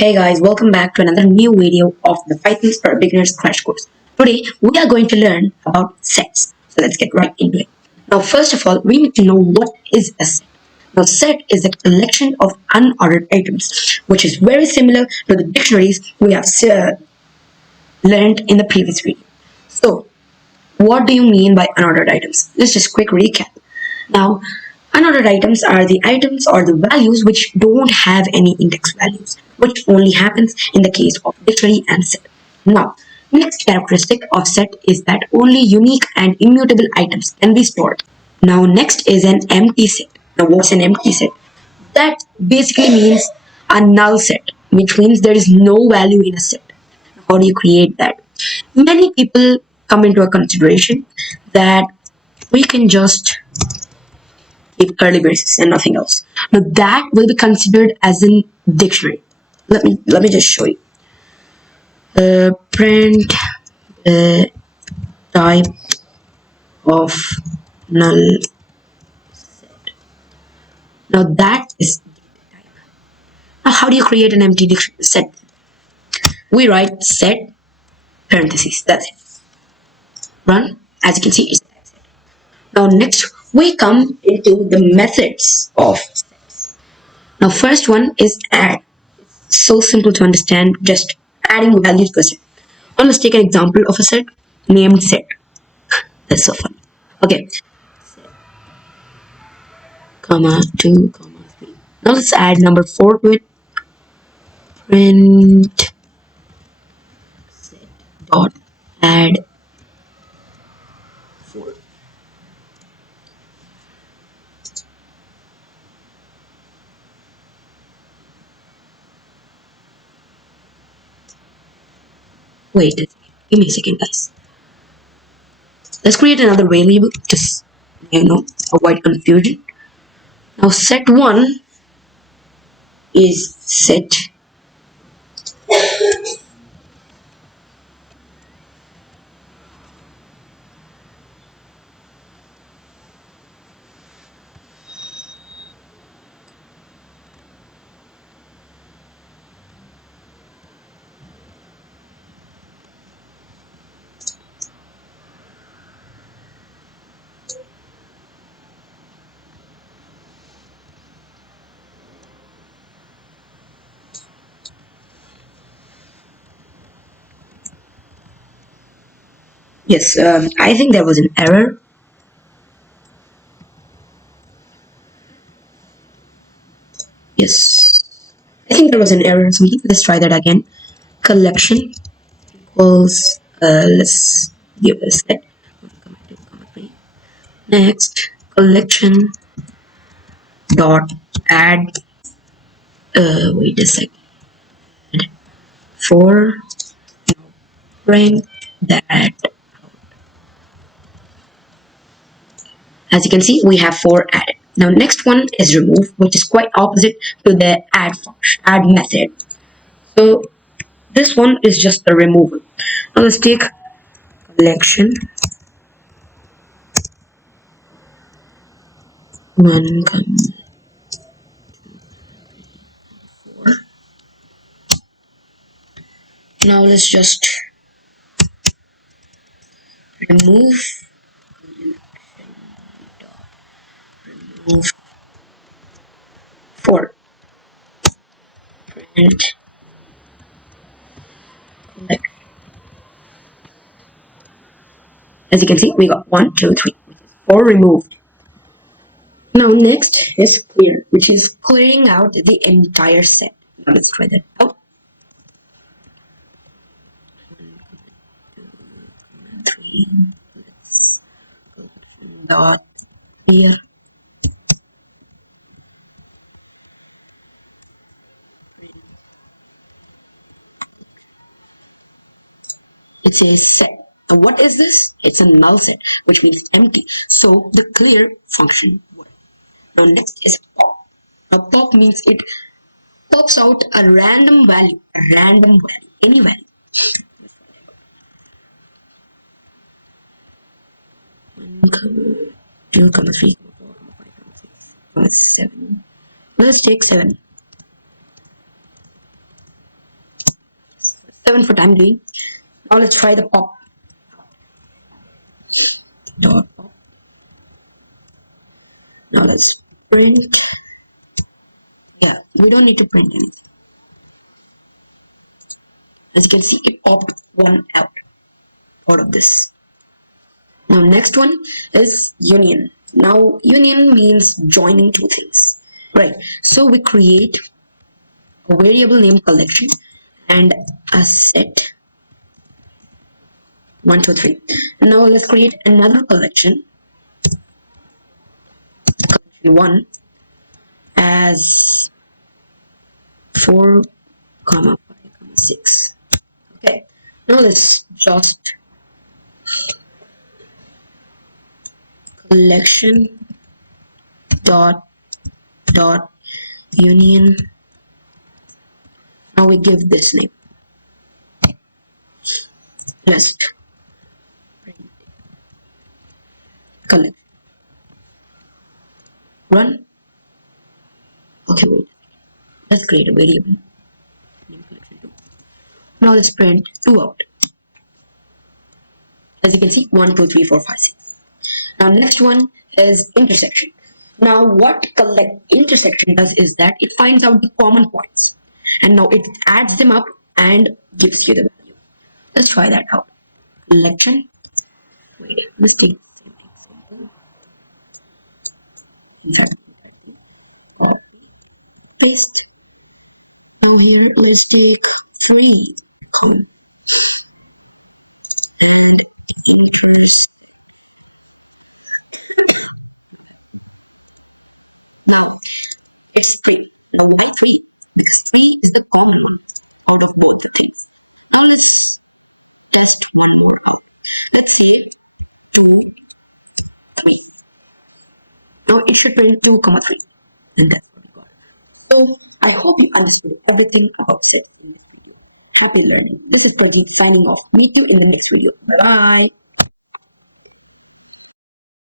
Hey guys, welcome back to another new video of the Python for Beginners Crash Course. Today we are going to learn about sets. So let's get right into it. Now first of all, we need to know what is a set. Now set is a collection of unordered items, which is very similar to the dictionaries we have learned in the previous video. So what do you mean by unordered items? Let's just quick recap. Now, unordered items are the items or the values which don't have any index values, which only happens in the case of dictionary and set. Now, next characteristic of set is that only unique and immutable items can be stored. Now, next is an empty set. Now, what's an empty set? That basically means a null set, which means there is no value in a set. How do you create that? Many people come into a consideration that we can just give curly braces and nothing else. Now that will be considered as a dictionary. Let me just show you. Print type of null set. Now that is type. Now how do you create an empty set? We write set parentheses. That's it. Run. As you can see, it's that set. Now next we come into the methods of sets. Now first one is add. It's so simple to understand, just adding values to a set. Now let's take an example of a set named set. That's so funny. Okay. Set, comma 2, comma 3. Now let's add number 4 to it. Print set dot add 4. Wait, give me a second, guys. Let's create another variable, just avoid confusion. Now set 1 is set Yes, I think there was an error. Yes, I think there was an error. So let's try that again. Collection equals, let's give a set. Next, collection dot add, wait a second, 4, print that. As you can see, we have 4 added. Now next one is remove, which is quite opposite to the add function, add method. So this one is just a removal. Now let's take collection 1, 4. Now let's just remove 4. Print collection. As you can see, we got 1, 2, 3, which is 4 removed. Now next is clear, which is clearing out the entire set. Now let's try that out. 1, 2, 3. Let's collection dot clear. It says set. Now what is this? It's a null set, which means empty. So the clear function works. Now next is pop. Now pop means it pops out a random value, any value. 1, 2, 3, 4, 5, 6, 7. Let's take 7. 7 for time doing. Now let's try the pop. Dot pop. Now let's print. Yeah, we don't need to print anything. As you can see, it popped one out of this. Now next one is union. Now union means joining two things, right? So we create a variable name collection and a set 1, 2, 3. Now let's create another collection 1 as 4, 5, 6. Okay, now let's just collection dot union. Now we give this name list collection. Run. Okay, wait. Let's create a variable name collection 2. Now let's print 2 out. As you can see, 1, 2, 3, 4, 5, 6. Now next one is intersection. Now what collect intersection does is that it finds out the common points and now it adds them up and gives you the value. Let's try that out. Collection. Wait, let's take the same example. In fact, copy, paste. Now here, let's take 3 common and intersect. Now it's 3. Now why 3? Because 3 is the common one out of both the things. Now let's test one more out. Let's say 2, 3. Now it should print 2, 3. And that's what we got. So I hope you understood everything about sets in this video. Happy learning. This is Prajeet signing off. Meet you in the next video. Bye bye.